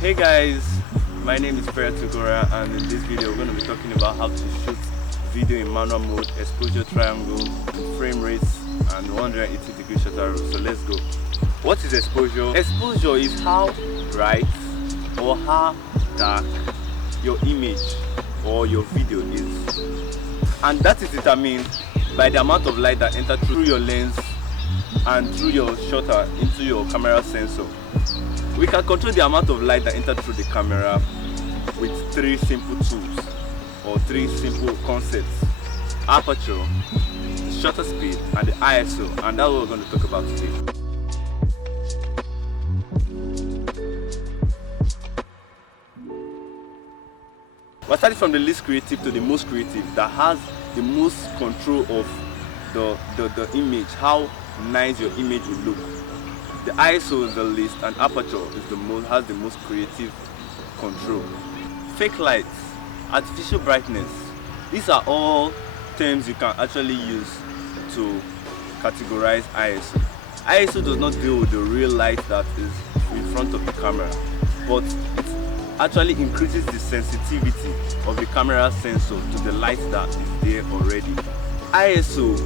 Hey guys, my name is Tugora, and in this video we're going to be talking about how to shoot video in manual mode, exposure triangle, frame rates and 180-degree shutter rule. So let's go. What is exposure? Exposure is how bright or how dark your image or your video is, and that is determined by the amount of light that enters through your lens and through your shutter into your camera sensor. We can control the amount of light that enters through the camera with three simple tools or three simple concepts: aperture, the shutter speed and the ISO, and that's what we're going to talk about today. We're starting from the least creative to the most creative, that has the most control of the image, how nice your image will look. The ISO is the least and aperture is has the most creative control. Fake lights, artificial brightness, these are all terms you can actually use to categorize ISO. ISO does not deal with the real light that is in front of the camera, but it actually increases the sensitivity of the camera sensor to the light that is there already. ISO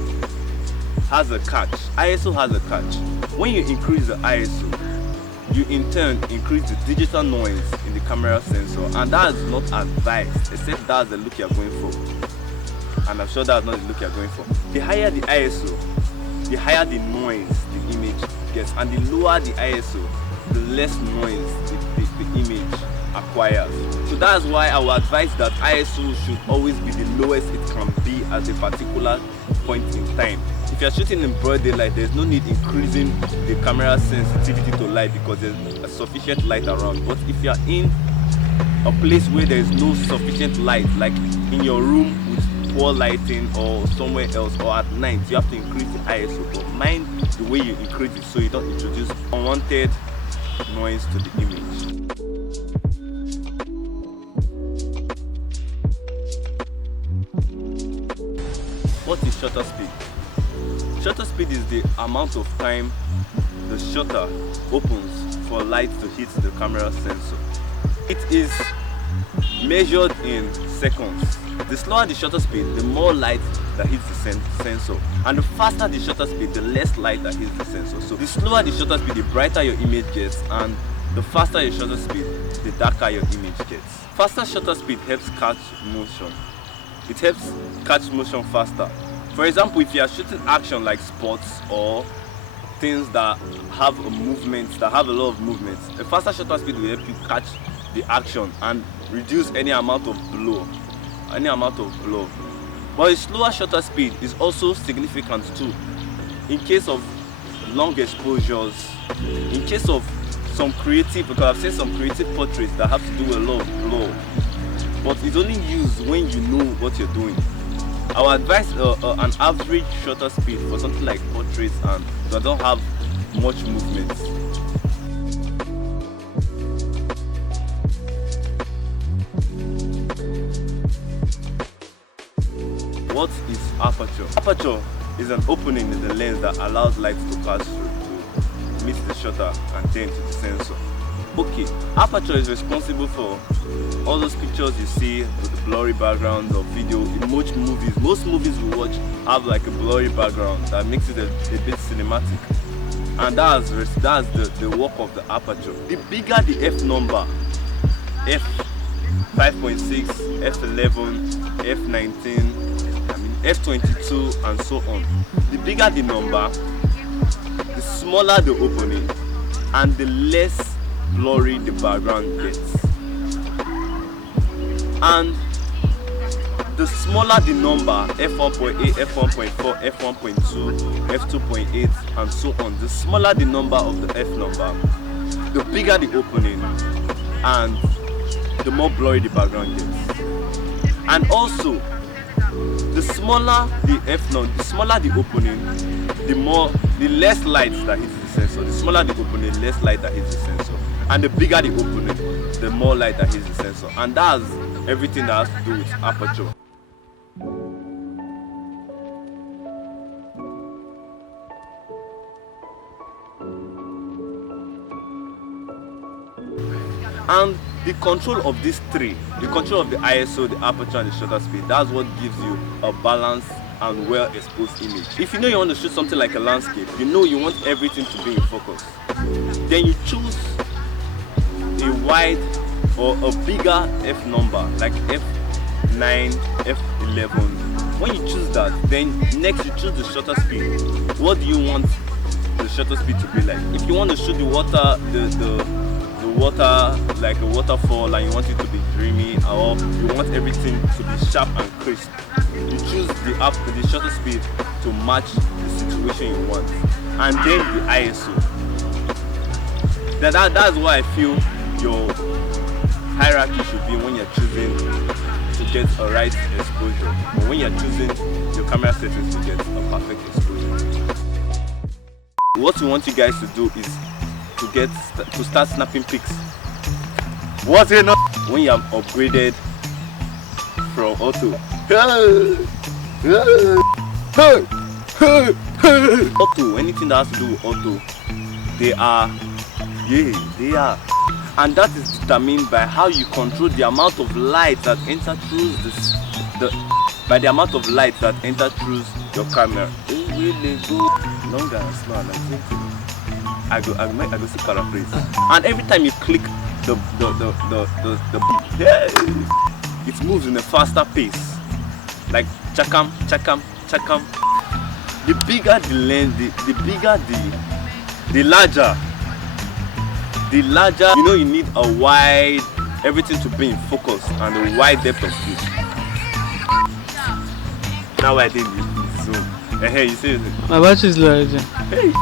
has a catch. ISO has a catch. When you increase the ISO, you in turn increase the digital noise in the camera sensor, and that is not advised, except that's the look you're going for. And I'm sure that's not the look you're going for. The higher the ISO, the higher the noise the image gets, and the lower the ISO, the less noise the image acquires. So that's why I would advise that ISO should always be the lowest it can be at a particular point in time. If you're shooting in broad daylight, there's no need increasing the camera sensitivity to light because there's sufficient light around. But if you're in a place where there's no sufficient light, like in your room with poor lighting or somewhere else, or at night, you have to increase the ISO. But mind the way you increase it so you don't introduce unwanted noise to the image. What is shutter speed? Shutter speed is the amount of time the shutter opens for light to hit the camera sensor. It is measured in seconds. The slower the shutter speed, the more light that hits the sensor, and the faster the shutter speed, the less light that hits the sensor. So the slower the shutter speed, the brighter your image gets, and the faster your shutter speed, the darker your image gets. Faster shutter speed helps catch motion. It helps catch motion faster. For example, if you are shooting action like sports or things that have a movement, that have a lot of movement, a faster shutter speed will help you catch the action and reduce any amount of blow. But a slower shutter speed is also significant too. In case of long exposures, in case of some creative, because I've seen some creative portraits that have to do with a lot of blow. But it's only used when you know what you're doing. I would advise an average shutter speed for something like portraits and that don't have much movement. What is aperture? Aperture is an opening in the lens that allows light to pass through to meet the shutter and then to the sensor. Okay, aperture is responsible for all those pictures you see with the blurry backgrounds of video. In most movies we watch have like a blurry background that makes it a bit cinematic, and that's the work of the aperture. The bigger the f number, f5.6, f11, f19, f22 and so on, the bigger the number, the smaller the opening and the less blurry the background gets. And the smaller the number, f1.8, f1.4, f1.2, f2.8 and so on, the smaller the number of the f number, the bigger the opening and the more blurry the background gets. And also, the smaller the f number, the smaller the opening, the less light that hits the sensor. The smaller the opening, the less light that hits the sensor. And the bigger the opening, the more light that hits the sensor. And that's everything that has to do with aperture. And the control of these three, the control of the ISO, the aperture, and the shutter speed, that's what gives you a balanced and well exposed image. If you know you want to shoot something like a landscape, you know you want everything to be in focus, then you choose a wide or a bigger f number like f9, f11. When you choose that, then next you choose the shutter speed. What do you want the shutter speed to be like? If you want to shoot the water, the water like a waterfall, and you want it to be dreamy, or you want everything to be sharp and crisp, you choose the shutter speed to match the situation you want, and then the ISO. That's why I feel your hierarchy should be when you're choosing to get a right exposure, or when you're choosing your camera settings to get a perfect exposure. What we want you guys to do is to start snapping pics. What's it not? When you have upgraded from auto. Auto, anything that has to do with auto, they are. And that is determined by how you control the amount of light that enter through by the amount of light that enter through your camera. Really go longer and slower. I go see paraphrase. And every time you click the it moves in a faster pace. Like chakam, chakam, chakam. The bigger the lens, the bigger the larger. The larger, you know, you need a wide, everything to be in focus and a wide depth of field. Now I didn't zoom. Hey, you see it? My battery is low. Hey.